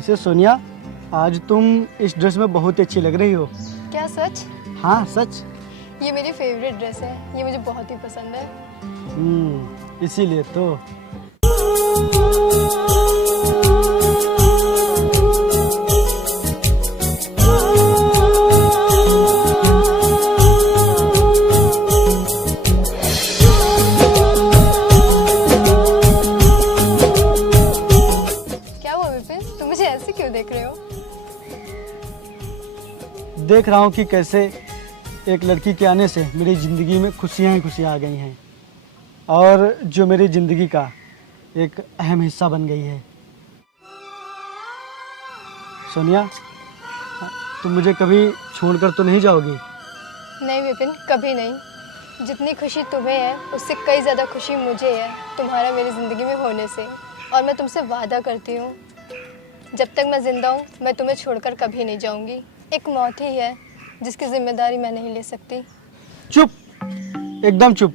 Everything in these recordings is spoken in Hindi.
वैसे सोनिया, आज तुम इस ड्रेस में बहुत अच्छी लग रही हो। क्या सच? हाँ सच। ये मेरी फेवरेट ड्रेस है, ये मुझे बहुत ही पसंद है। इसीलिए तो। क्या हुआ विपिन, तुम मुझे ऐसे क्यों देख रहे हो? देख रहा हूँ कि कैसे एक लड़की के आने से मेरी ज़िंदगी में खुशियाँ ही खुशियाँ आ गई हैं, और जो मेरी ज़िंदगी का एक अहम हिस्सा बन गई है। सोनिया, तुम मुझे कभी छोड़कर तो नहीं जाओगी? नहीं विपिन, कभी नहीं। जितनी खुशी तुम्हें है उससे कई ज़्यादा खुशी मुझे है तुम्हारा मेरी ज़िंदगी में होने से। और मैं तुमसे वादा करती हूँ, जब तक मैं ज़िंदा हूँ मैं तुम्हें छोड़कर कभी नहीं जाऊँगी। एक मौत ही है जिसकी जिम्मेदारी मैं नहीं ले सकती। चुप, एकदम चुप।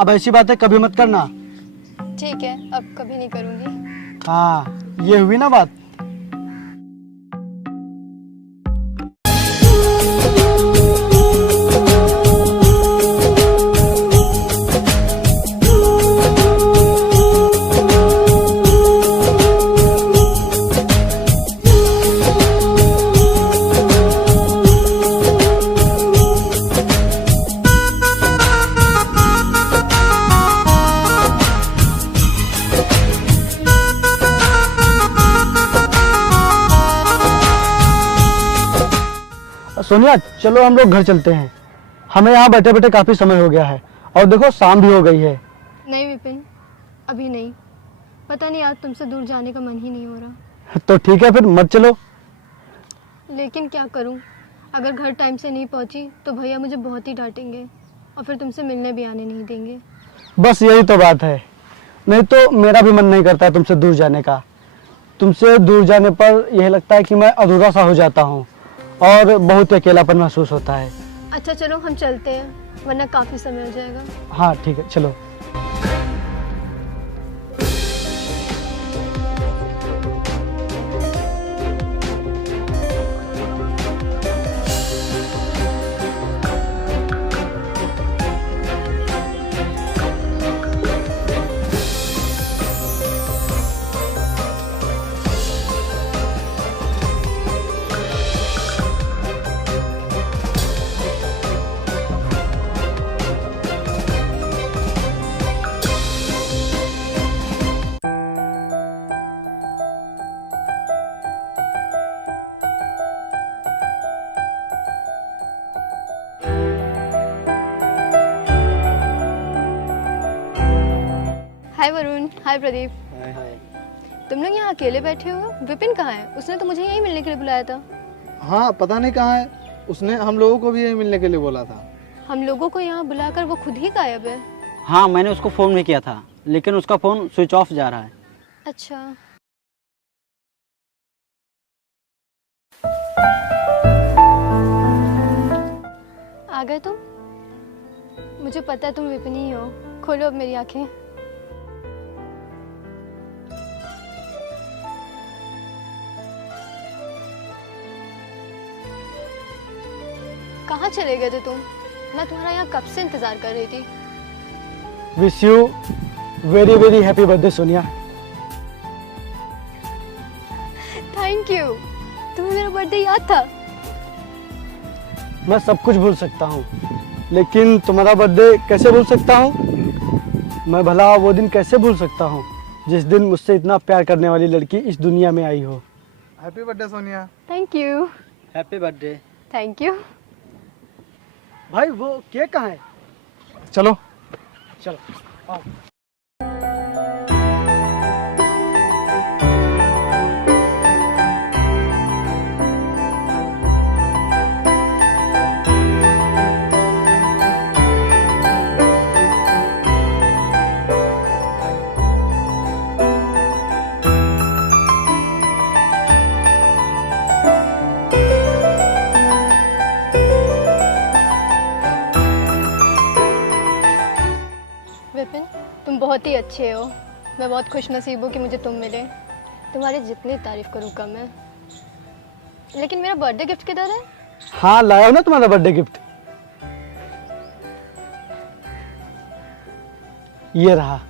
अब ऐसी बातें कभी मत करना। ठीक है, अब कभी नहीं करूँगी। हाँ, ये हुई ना बात। सोनिया, चलो हम लोग घर चलते हैं। हमें यहाँ बैठे बैठे काफी समय हो गया है, और देखो शाम भी हो गई है। नहीं विपिन, अभी नहीं। पता नहीं, आज तुमसे दूर जाने का मन ही नहीं हो रहा। तो ठीक है, फिर मत चलो। लेकिन क्या करूं? अगर घर टाइम से नहीं पहुंची तो भैया मुझे बहुत ही डांटेंगे और फिर तुमसे मिलने भी आने नहीं देंगे। बस यही तो बात है। नहीं तो मेरा भी मन नहीं करता है तुमसे दूर जाने का। तुमसे दूर जाने पर यह लगता है कि मैं अधूरा सा हो जाता हूँ, और बहुत अकेलापन महसूस होता है। अच्छा चलो हम चलते हैं, वरना काफ़ी समय हो जाएगा। हाँ ठीक है, चलो। हाय वरुण, हाय प्रदीप। तुम लोग यहाँ अकेले बैठे हो? विपिन कहाँ है? उसने तो मुझे यहीं मिलने के लिए बुलाया था। हाँ, पता नहीं कहाँ है। उसने हम लोगों को भी यहीं मिलने के लिए बोला था। हम लोगों को यहाँ बुलाकर वो खुद ही गायब है। हाँ, मैंने उसको फ़ोन भी किया था, लेकिन उसका फ़ोन स्विच ऑफ जा रहा है। अच्छा, आ गए तुम? मुझे पता है तुम विपिन ही हो। खोलो अब मेरी आंखें। कहाँ चले गए थे तुम? मैं तुम्हारा यहाँ कब से इंतजार कर रही थी। Wish you very very happy birthday Sonia. Thank you, तुम्हें मेरा बर्थडे याद था। मैं सब कुछ भूल सकता हूँ, लेकिन तुम्हारा बर्थडे कैसे भूल सकता हूँ? मैं भला वो दिन कैसे भूल सकता हूँ जिस दिन मुझसे इतना प्यार करने वाली लड़की इस दुनिया में आई हो। Happy birthday Sonia. Thank you. Happy birthday. Thank you. भाई वो केक कहाँ है? चलो चलो आओ। विपिन, तुम बहुत ही अच्छे हो। मैं बहुत खुश नसीब हूँ कि मुझे तुम मिले। तुम्हारी जितनी तारीफ करूँ कम है। लेकिन मेरा बर्थडे गिफ्ट किधर है? हाँ लाया हूँ ना तुम्हारा बर्थडे गिफ्ट, ये रहा।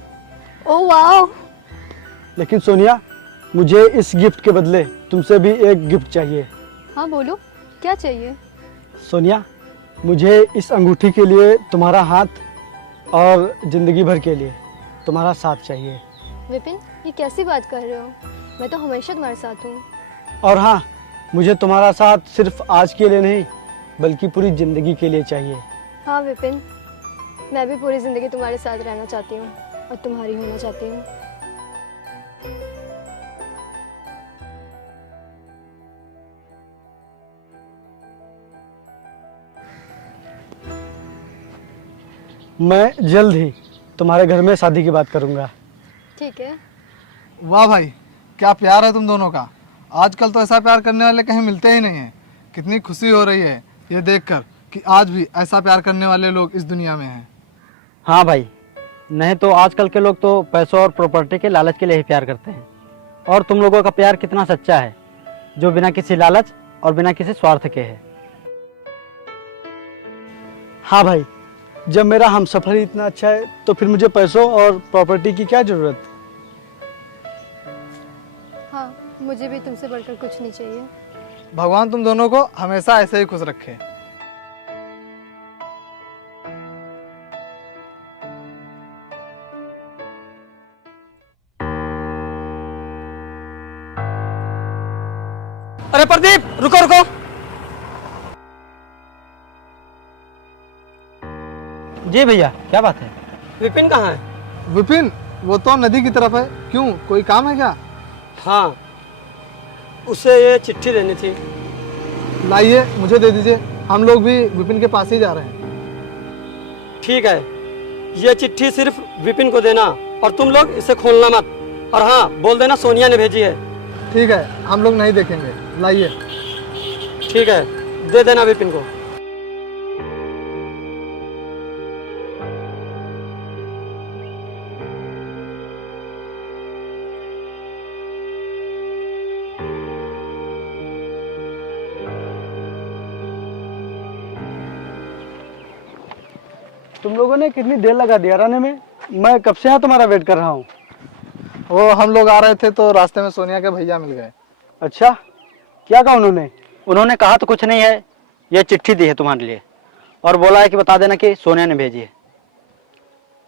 ओह वाह। लेकिन सोनिया, मुझे इस गिफ्ट के बदले तुमसे भी एक गिफ्ट चाहिए। हाँ बोलो, क्या चाहिए? सोनिया, मुझे इस अंगूठी के लिए तुम्हारा हाथ और जिंदगी भर के लिए तुम्हारा साथ चाहिए। विपिन, ये कैसी बात कर रहे हो? मैं तो हमेशा तुम्हारे साथ हूँ। और हाँ, मुझे तुम्हारा साथ सिर्फ आज के लिए नहीं बल्कि पूरी जिंदगी के लिए चाहिए। हाँ विपिन, मैं भी पूरी ज़िंदगी तुम्हारे साथ रहना चाहती हूँ और तुम्हारी होना चाहती हूँ। मैं जल्द ही तुम्हारे घर में शादी की बात करूंगा। ठीक है। वाह भाई, क्या प्यार है तुम दोनों का। आजकल तो ऐसा प्यार करने वाले कहीं मिलते ही नहीं हैं। कितनी खुशी हो रही है ये देखकर कि आज भी ऐसा प्यार करने वाले लोग इस दुनिया में हैं। हाँ भाई, नहीं तो आजकल के लोग तो पैसों और प्रॉपर्टी के लालच के लिए ही प्यार करते हैं। और तुम लोगों का प्यार कितना सच्चा है, जो बिना किसी लालच और बिना किसी स्वार्थ के है। हाँ भाई, जब मेरा हमसफर ही इतना अच्छा है तो फिर मुझे पैसों और प्रॉपर्टी की क्या जरूरत। हाँ, मुझे भी तुमसे बढ़कर कुछ नहीं चाहिए। भगवान तुम दोनों को हमेशा ऐसे ही खुश रखे। अरे प्रदीप, रुको रुको। जी भैया, क्या बात है? विपिन कहाँ है? विपिन, वो तो नदी की तरफ है। क्यों, कोई काम है क्या? हाँ, उसे ये चिट्ठी देनी थी। लाइए, मुझे दे दीजिए। हम लोग भी विपिन के पास ही जा रहे हैं। ठीक है, ये चिट्ठी सिर्फ विपिन को देना और तुम लोग इसे खोलना मत। और हाँ, बोल देना सोनिया ने भेजी है। ठीक है, हम लोग नहीं देखेंगे। लाइए। ठीक है, दे देना विपिन को। तुम लोगों ने कितनी देर लगा दिया आने में? मैं कब से यहाँ तुम्हारा वेट कर रहा हूँ। वो हम लोग आ रहे थे तो रास्ते में सोनिया के भैया मिल गए। अच्छा, क्या कहा उन्होंने? उन्होंने कहा तो कुछ नहीं है, ये चिट्ठी दी है तुम्हारे लिए और बोला है कि बता देना कि सोनिया ने भेजी है।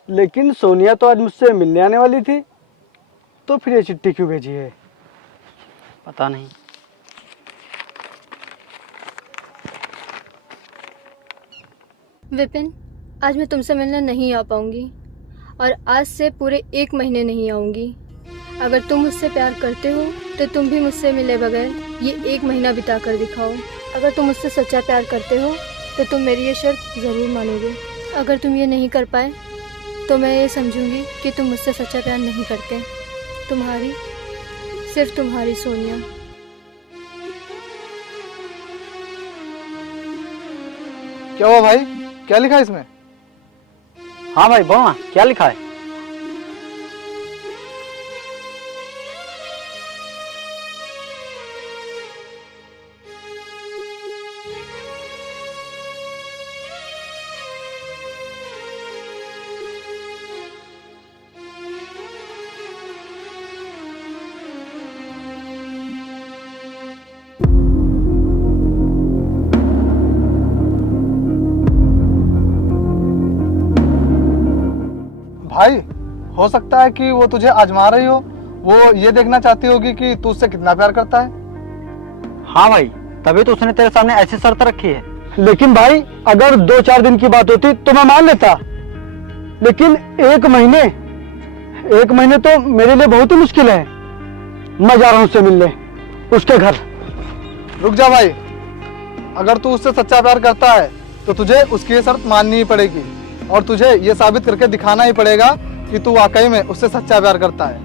लेकिन सोनिया तो आज मुझसे मिलने आने वाली थी, तो फिर ये चिट्ठी क्यों भेजी है? पता नहीं। विपिन, आज मैं तुमसे मिलने नहीं आ पाऊंगी और आज से पूरे 1 महीने नहीं आऊंगी। अगर तुम मुझसे प्यार करते हो तो तुम भी मुझसे मिले बगैर ये 1 महीना बिता कर दिखाओ। अगर तुम मुझसे सच्चा प्यार करते हो तो तुम मेरी ये शर्त ज़रूर मानोगे। अगर तुम ये नहीं कर पाए तो मैं ये समझूंगी कि तुम मुझसे सच्चा प्यार नहीं करते। तुम्हारी, सिर्फ तुम्हारी सोनिया। क्या हुआ भाई, क्या लिखा है इसमें? हाँ भाई, बोलो ना, क्या लिखा है? भाई, हो सकता है कि वो तुझे आजमा रही हो। वो ये देखना चाहती होगी कि तू उससे कितना प्यार करता है। हाँ भाई, तभी तो उसने तेरे सामने ऐसी शर्त रखी है। लेकिन भाई, अगर 2-4 दिन की बात होती तो मैं मान लेता, लेकिन 1 महीने तो मेरे लिए बहुत ही मुश्किल है। मैं जा रहा हूँ उससे मिलने, उसके घर। रुक जा भाई, अगर तू उससे सच्चा प्यार करता है तो तुझे उसकी ये शर्त माननी ही पड़ेगी और तुझे ये साबित करके दिखाना ही पड़ेगा कि तू वाकई में उससे सच्चा प्यार करता है।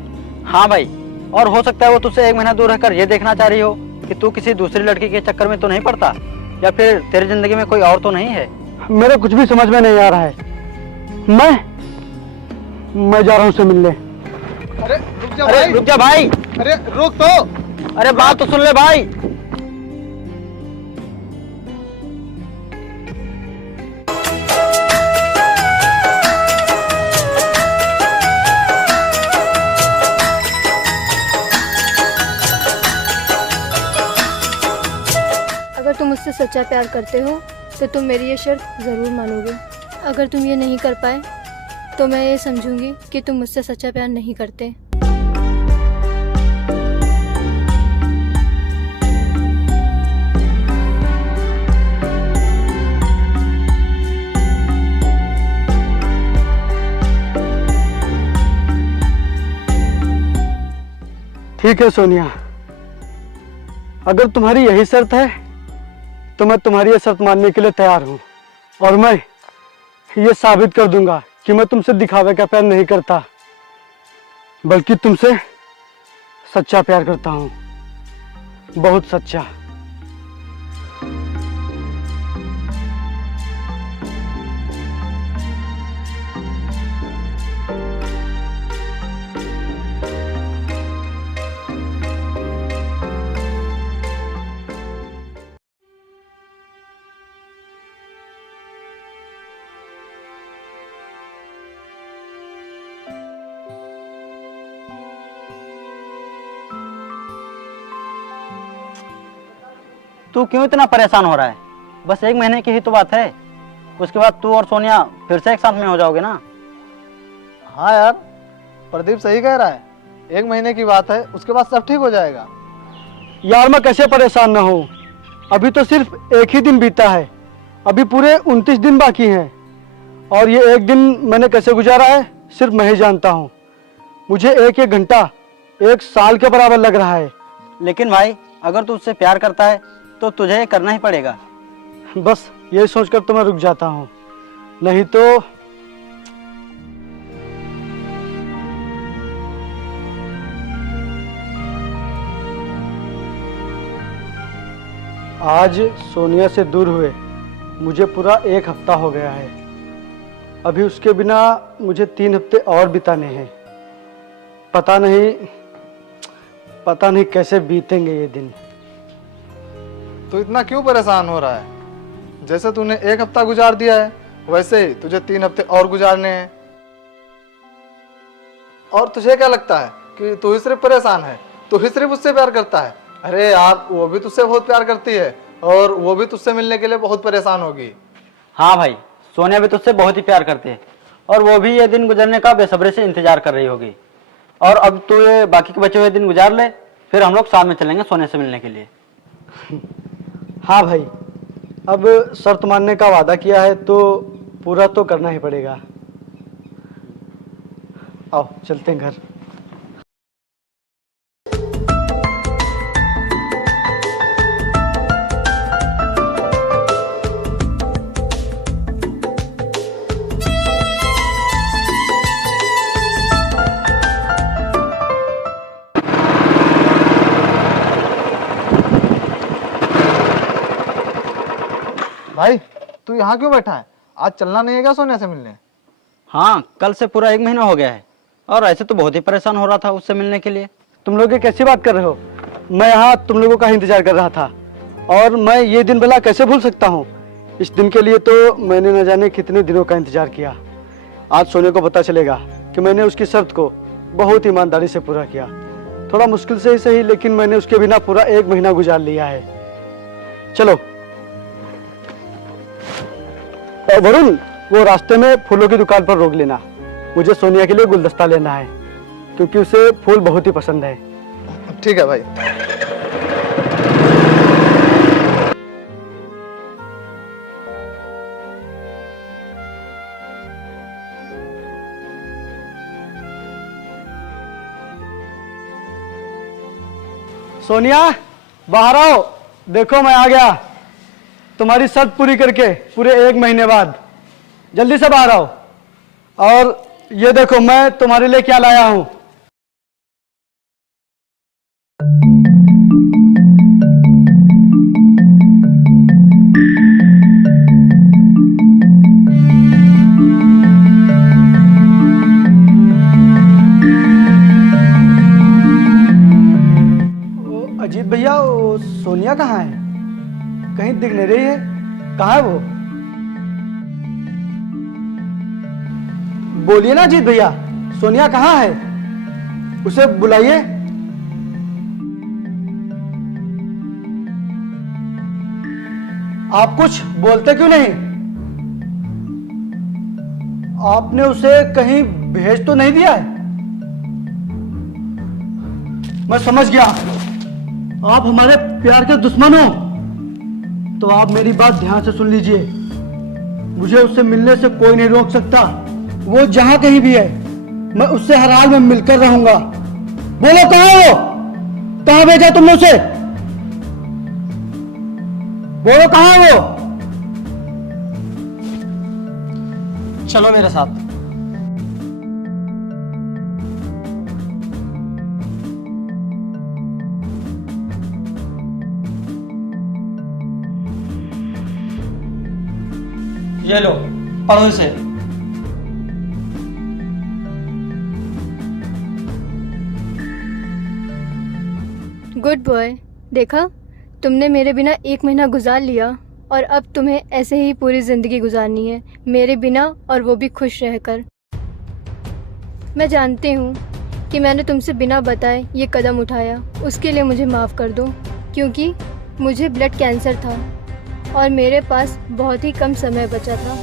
हाँ भाई, और हो सकता है वो तुझसे 1 महीना दूर रहकर ये देखना चाह रही हो कि तू किसी दूसरी लड़की के चक्कर में तो नहीं पड़ता, या फिर तेरी जिंदगी में कोई और तो नहीं है। मेरे कुछ भी समझ में नहीं आ रहा है। मैं जा रहा हूँ उससे मिलने। अरे रुक जा अरे भाई। रुक जा भाई। अरे रुक तो। अरे बात तो सुन ले भाई। अगर तुम मुझसे सच्चा प्यार करते हो तो तुम मेरी ये शर्त ज़रूर मानोगे। अगर तुम ये नहीं कर पाए तो मैं ये समझूंगी कि तुम मुझसे सच्चा प्यार नहीं करते। ठीक है सोनिया, अगर तुम्हारी यही शर्त है तो मैं तुम्हारी ये शर्त मानने के लिए तैयार हूँ। और मैं ये साबित कर दूंगा कि मैं तुमसे दिखावे का प्यार नहीं करता, बल्कि तुमसे सच्चा प्यार करता हूँ, बहुत सच्चा। तू क्यों इतना परेशान हो रहा है? बस 1 महीने की ही तो बात है, उसके बाद तू और सोनिया फिर से एक साथ में हो जाओगे ना। हाँ यार, प्रदीप सही कह रहा है, 1 महीने की बात है, उसके बाद सब ठीक हो जाएगा। यार मैं कैसे परेशान ना हूँ, अभी तो सिर्फ एक ही दिन बीता है, अभी पूरे 29 दिन बाकी हैं। और ये एक दिन मैंने कैसे गुजारा है सिर्फ मैं ही जानता हूँ। मुझे एक एक घंटा 1 साल के बराबर लग रहा है। लेकिन भाई अगर तू उससे प्यार करता है तो तुझे ये करना ही पड़ेगा। बस यही सोचकर तो मैं रुक जाता हूँ, नहीं तो आज सोनिया से दूर हुए मुझे पूरा 1 हफ्ता हो गया है। अभी उसके बिना मुझे 3 हफ्ते और बिताने हैं। पता नहीं कैसे बीतेंगे ये दिन। तो इतना क्यों परेशान हो रहा है? जैसे तूने 1 हफ्ता गुजार दिया है, वैसे ही तुझे 3 हफ्ते और गुजारने हैं। और तुझे क्या लगता है कि तू ही सिर्फ परेशान है, तू ही सिर्फ उससे प्यार करता है? अरे यार, वो भी तुझसे बहुत प्यार करती है और वो भी तुझसे मिलने के लिए बहुत परेशान होगी। हाँ भाई, सोनिया भी तुझसे बहुत ही प्यार करती है और वो भी ये दिन गुजरने का बेसब्री से इंतजार कर रही होगी। और अब तू ये बाकी के बचे हुए दिन गुजार ले, फिर हम लोग साथ में चलेंगे सोनिया से मिलने के लिए। हाँ भाई, अब शर्त मानने का वादा किया है तो पूरा तो करना ही पड़ेगा। आओ चलते हैं घर। भाई तू यहाँ क्यों बैठा है? आज चलना नहीं है क्या सोनिया से मिलने? हाँ, कल से पूरा 1 महीना हो गया है और ऐसे तो बहुत ही परेशान हो रहा था उससे मिलने के लिए। तुम लोग ये कैसी बात कर रहे हो? मैं यहाँ तुम लोगों का इंतजार कर रहा था और मैं ये दिन भला कैसे भूल सकता हूँ? इस दिन के लिए तो मैंने न जाने कितने दिनों का इंतजार किया। आज सोने को पता चलेगा कि मैंने उसकी शर्त को बहुत ईमानदारी से पूरा किया। थोड़ा मुश्किल से ही सही, लेकिन मैंने उसके बिना पूरा 1 महीना गुजार लिया है। चलो वरुण, वो रास्ते में फूलों की दुकान पर रोक लेना, मुझे सोनिया के लिए गुलदस्ता लेना है क्योंकि उसे फूल बहुत ही पसंद है। ठीक है भाई। सोनिया बाहर आओ, देखो मैं आ गया तुम्हारी शर्त पूरी करके पूरे 1 महीने बाद। जल्दी से बाहर आओ। और ये देखो मैं तुम्हारे लिए क्या लाया हूं। नहीं रही है। कहाँ है वो? बोलिए ना अजीत भैया, सोनिया कहाँ है? उसे बुलाइए। आप कुछ बोलते क्यों नहीं? आपने उसे कहीं भेज तो नहीं दिया है? मैं समझ गया, आप हमारे प्यार के दुश्मन हो। तो आप मेरी बात ध्यान से सुन लीजिए। मुझे उससे मिलने से कोई नहीं रोक सकता। वो जहां कहीं भी है, मैं उससे हर हाल में मिलकर रहूंगा। बोलो कहाँ है वो? कहाँ भेजा तुमने उसे? बोलो कहाँ है वो? चलो मेरे साथ। ये लो, पढ़ो इसे। Good boy. देखा, तुमने मेरे बिना 1 महीना गुजार लिया और अब तुम्हें ऐसे ही पूरी जिंदगी गुजारनी है, मेरे बिना, और वो भी खुश रहकर। मैं जानती हूँ कि मैंने तुमसे बिना बताए ये कदम उठाया, उसके लिए मुझे माफ़ कर दो, क्योंकि मुझे ब्लड कैंसर था और मेरे पास बहुत ही कम समय बचा था।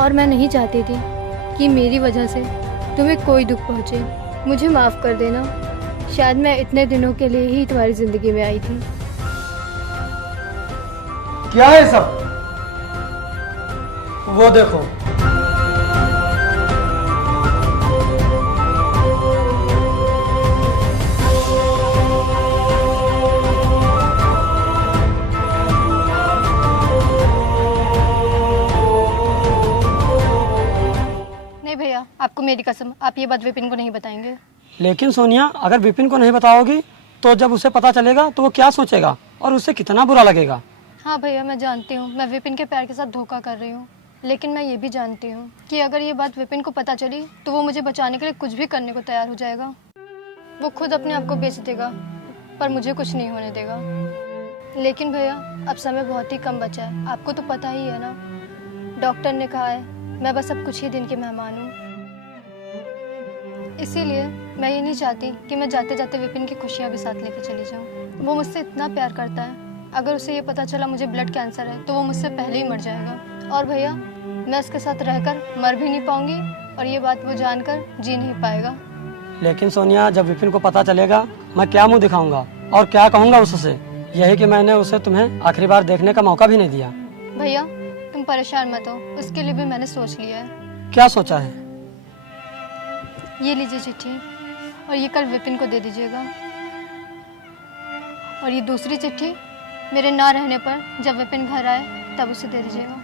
और मैं नहीं चाहती थी कि मेरी वजह से तुम्हें कोई दुख पहुंचे। मुझे माफ़ कर देना। शायद मैं इतने दिनों के लिए ही तुम्हारी ज़िंदगी में आई थी। क्या है सब? वो देखो। नहीं भैया, आपको मेरी कसम, आप ये बात विपिन को नहीं बताएंगे। लेकिन सोनिया, अगर विपिन को नहीं बताओगी तो जब उसे पता चलेगा तो वो क्या सोचेगा और उसे कितना बुरा लगेगा। हाँ भैया, मैं जानती हूँ मैं विपिन के प्यार के साथ धोखा कर रही हूँ, लेकिन मैं ये भी जानती हूँ कि अगर ये बात विपिन को पता चली तो वो मुझे बचाने के लिए कुछ भी करने को तैयार हो जाएगा। वो खुद अपने आप को बेच देगा, पर मुझे कुछ नहीं होने देगा। लेकिन भैया, अब समय बहुत ही कम बचा है, आपको तो पता ही है ना। डॉक्टर ने कहा है मैं बस अब कुछ ही दिन की मेहमान हूँ। इसीलिए मैं ये नहीं चाहती कि मैं जाते जाते विपिन की खुशियाँ भी साथ लेके चली जाऊँ। वो मुझसे इतना प्यार करता है, अगर उसे ये पता चला मुझे ब्लड कैंसर है तो वो मुझसे पहले ही मर जाएगा। और भैया, मैं उसके साथ रहकर मर भी नहीं पाऊंगी और ये बात वो जानकर जी नहीं पाएगा। लेकिन सोनिया, जब विपिन को पता चलेगा मैं क्या मुंह दिखाऊंगा और क्या कहूंगा उससे। यही कि मैंने उसे तुम्हें आखिरी बार देखने का मौका भी नहीं दिया। भैया, तुम परेशान मत हो, उसके लिए भी मैंने सोच लिया है। क्या सोचा है? ये लीजिए चिट्ठी, और ये कल विपिन को दे दीजिएगा। और ये दूसरी चिट्ठी मेरे ना रहने पर जब विपिन घर आए तब उसे दे दीजिएगा।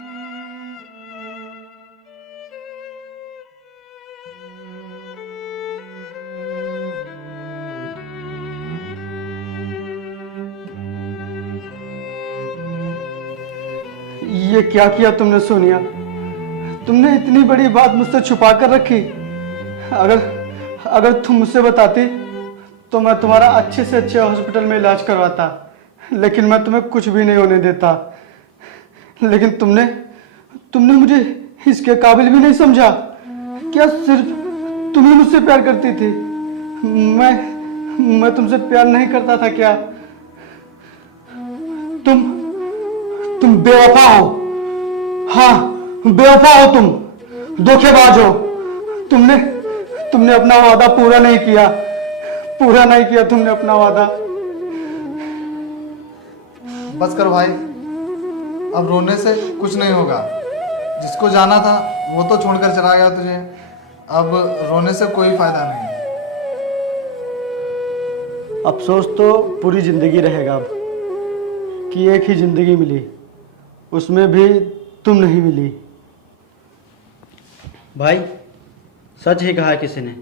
ये क्या किया तुमने सोनिया? तुमने इतनी बड़ी बात मुझसे छुपा कर रखी। अगर तुम मुझसे बताती तो मैं तुम्हारा अच्छे से अच्छे हॉस्पिटल में इलाज करवाता, लेकिन मैं तुम्हें कुछ भी नहीं होने देता। लेकिन तुमने मुझे इसके काबिल भी नहीं समझा। क्या सिर्फ तुम ही मुझसे प्यार करती थी? मैं तुमसे प्यार नहीं करता था क्या? तुम बेवफा हो। हाँ, बेवफा हो तुम, धोखेबाज हो। तुमने अपना वादा पूरा नहीं किया तुमने अपना वादा। बस कर भाई, अब रोने से कुछ नहीं होगा। जिसको जाना था वो तो छोड़कर चला गया तुझे, अब रोने से कोई फायदा नहीं। अफसोस तो पूरी जिंदगी रहेगा अब कि एक ही जिंदगी मिली, उसमें भी तुम नहीं मिली। भाई, सच ही कहा है किसी ने,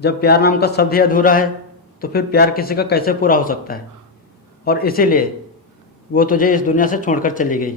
जब प्यार नाम का शब्द ही अधूरा है तो फिर प्यार किसी का कैसे पूरा हो सकता है। और इसीलिए वो तुझे इस दुनिया से छोड़कर चली गई।